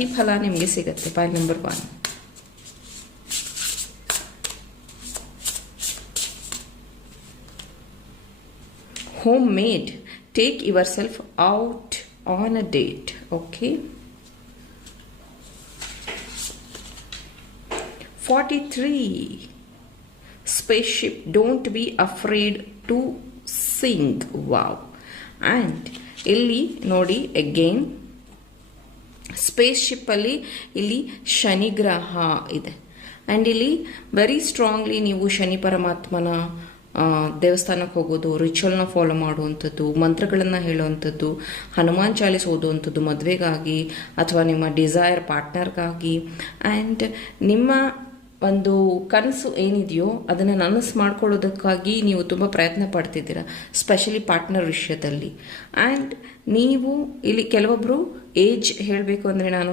ಪ್ರತಿಫಲ ನಿಮಗೆ ಸಿಗುತ್ತೆ. Point number 1. Homemade. Take yourself out on a date. Okay. 43. Spaceship. Don't be afraid to sing. Wow. And ಇಲ್ಲಿ ನೋಡಿ again space ship ಅಲ್ಲಿ ಇಲ್ಲಿ ಶನಿ ಗ್ರಹ ಇದೆ. ಆ್ಯಂಡ್ ಇಲ್ಲಿ ವೆರಿ ಸ್ಟ್ರಾಂಗ್ಲಿ ನೀವು ಶನಿ ಪರಮಾತ್ಮನ ದೇವಸ್ಥಾನಕ್ಕೆ ಹೋಗೋದು, ರಿಚುವಲ್ನ ಫಾಲೋ ಮಾಡುವಂಥದ್ದು, ಮಂತ್ರಗಳನ್ನು ಹೇಳುವಂಥದ್ದು, ಹನುಮಾನ್ ಚಾಲೀಸ್ ಓದುವಂಥದ್ದು ಮದುವೆಗಾಗಿ ಅಥವಾ ನಿಮ್ಮ ಡಿಸೈರ್ ಪಾರ್ಟ್ನರ್ಗಾಗಿ, ಆ್ಯಂಡ್ ನಿಮ್ಮ ಒಂದು ಕನಸು ಏನಿದೆಯೋ ಅದನ್ನು ನನಸು ಮಾಡ್ಕೊಳ್ಳೋದಕ್ಕಾಗಿ ನೀವು ತುಂಬ ಪ್ರಯತ್ನ ಪಡ್ತಿದ್ದೀರಾ, ಸ್ಪೆಷಲಿ ಪಾರ್ಟ್ನರ್ ವಿಷಯದಲ್ಲಿ. ಆ್ಯಂಡ್ ನೀವು ಇಲ್ಲಿ ಕೆಲವೊಬ್ಬರು ಏಜ್ ಹೇಳಬೇಕು ಅಂದರೆ ನಾನು